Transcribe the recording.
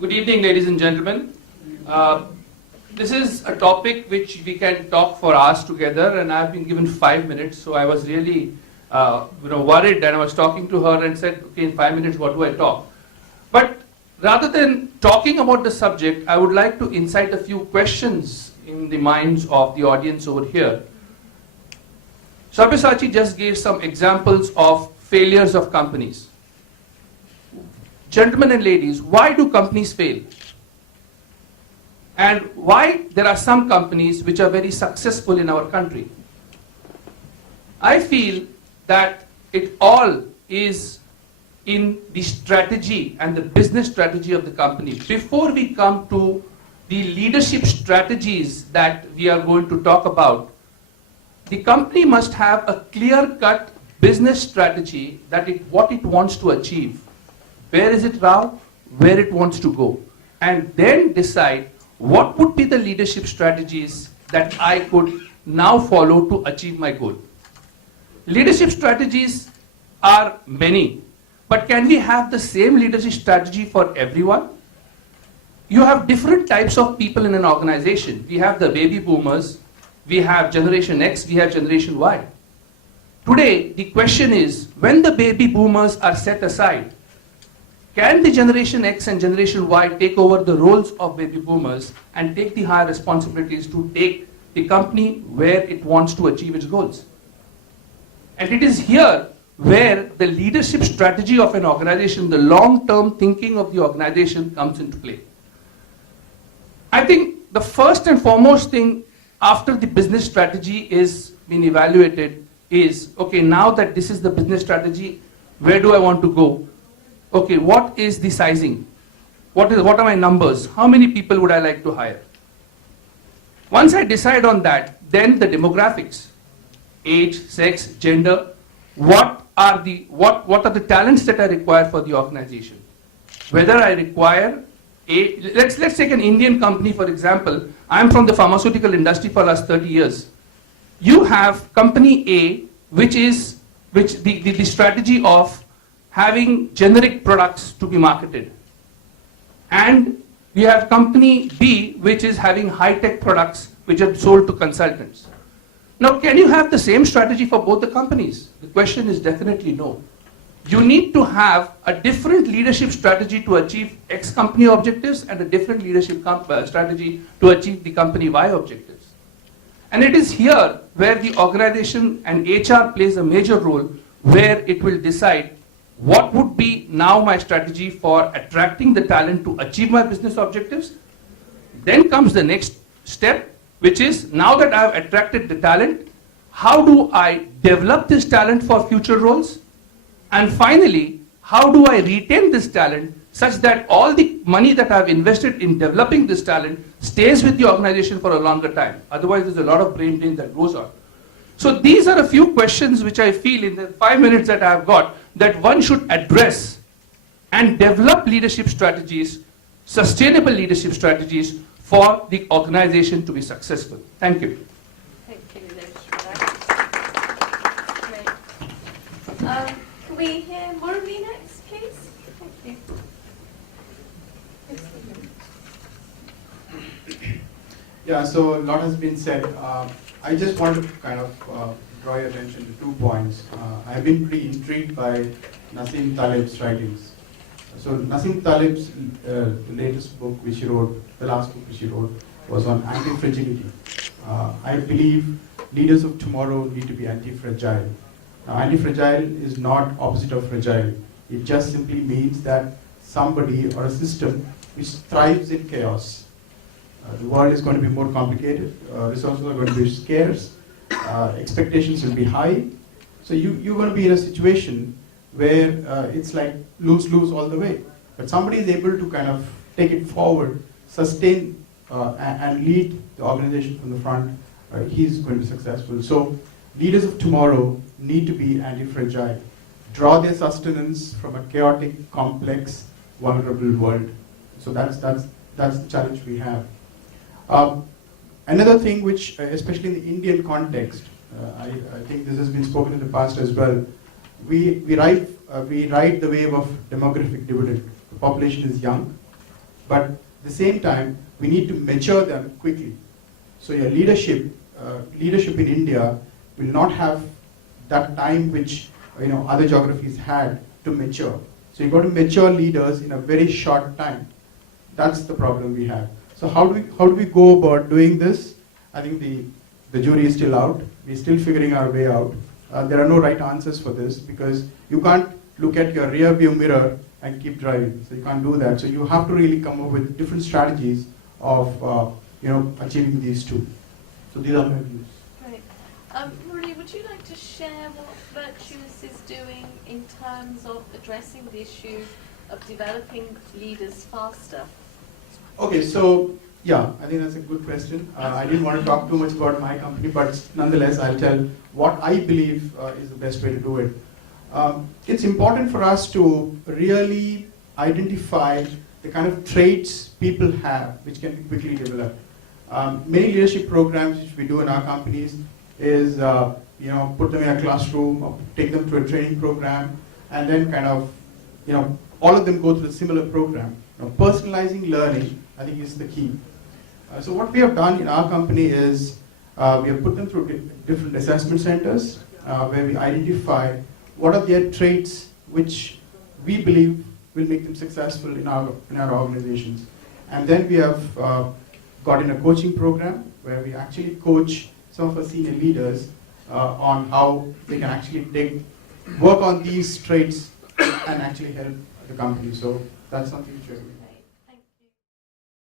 Good evening, ladies and gentlemen. This is a topic which we can talk for hours together, and I've been given 5 minutes, so I was really worried, and I was talking to her and said, okay, in 5 minutes, what do I talk? But rather than talking about the subject, I would like to incite a few questions in the minds of the audience over here. Sabyasachi just gave some examples of failures of companies. Gentlemen and ladies, why do companies fail? And why there are some companies which are very successful in our country? I feel that it all is in the strategy and the business strategy of the company. Before we come to the leadership strategies that we are going to talk about, the company must have a clear-cut business strategy that what it wants to achieve. Where is it now? Where it wants to go. And then decide what would be the leadership strategies that I could now follow to achieve my goal. Leadership strategies are many, but can we have the same leadership strategy for everyone? You have different types of people in an organization. We have the baby boomers, we have Generation X, we have Generation Y. Today, the question is, when the baby boomers are set aside, can the Generation X and Generation Y take over the roles of baby boomers and take the higher responsibilities to take the company where it wants to achieve its goals? And it is here where the leadership strategy of an organization, the long-term thinking of the organization comes into play. I think the first and foremost thing after the business strategy is being evaluated is, okay, now that this is the business strategy, where do I want to go? Okay, what is the sizing? What are my numbers? How many people would I like to hire? Once I decide on that, then the demographics, age, sex, gender, what are the talents that I require for the organization? Whether I require let's take an Indian company, for example. I'm from the pharmaceutical industry for the last 30 years. You have company A, which the strategy of having generic products to be marketed. And we have company B, which is having high-tech products which are sold to consultants. Now, can you have the same strategy for both the companies? The question is definitely no. You need to have a different leadership strategy to achieve X company objectives and a different leadership strategy to achieve the company Y objectives. And it is here where the organization and HR plays a major role, where it will decide what would be now my strategy for attracting the talent to achieve my business objectives. Then comes the next step, which is, now that I have attracted the talent, how do I develop this talent for future roles? And finally, how do I retain this talent such that all the money that I've invested in developing this talent stays with the organization for a longer time? Otherwise, there's a lot of brain drain that goes on. So these are a few questions which I feel in the 5 minutes that I've got that one should address and develop leadership strategies, sustainable leadership strategies for the organization to be successful. Thank you. Thank you, Nilesh, for that. Great. Can we hear Murali next, please? Thank you. Yeah, so a lot has been said. I just want to kind of draw your attention to 2 points. I have been pretty intrigued by Nassim Taleb's writings. So Nassim Taleb's latest book which he wrote, the last book which he wrote, was on anti-fragility. I believe leaders of tomorrow need to be anti-fragile. Now, anti-fragile is not opposite of fragile. It just simply means that somebody or a system which thrives in chaos. The world is going to be more complicated, resources are going to be scarce, expectations will be high. So you're going to be in a situation where it's like lose-lose all the way. But somebody is able to kind of take it forward, sustain and lead the organization from the front, he's going to be successful. So leaders of tomorrow need to be anti-fragile, draw their sustenance from a chaotic, complex, vulnerable world. So that's the challenge we have. Another thing which, especially in the Indian context, I think this has been spoken in the past as well, we ride the wave of demographic dividend. The population is young. but at the same time, we need to mature them quickly. So your leadership in India will not have that time which other geographies had to mature. So you've got to mature leaders in a very short time. That's the problem we have. So how do we go about doing this? I think the jury is still out. We're still figuring our way out. There are no right answers for this because you can't look at your rear view mirror and keep driving. So you can't do that. So you have to really come up with different strategies of achieving these two. So these are my views. Great. Murali, would you like to share what Virtuous is doing in terms of addressing the issue of developing leaders faster? Okay, so yeah, I think that's a good question. I didn't want to talk too much about my company, but nonetheless, I'll tell what I believe is the best way to do it. It's important for us to really identify the kind of traits people have which can be quickly developed. Many leadership programs which we do in our companies is put them in a classroom, or take them through a training program, and then kind of all of them go through a similar program. Personalizing learning, I think, is the key. So what we have done in our company is we have put them through different assessment centers where we identify what are their traits which we believe will make them successful in our organizations. And then we have got in a coaching program where we actually coach some of our senior leaders on how they can actually work on these traits and actually help the company. So that's something which we're doing.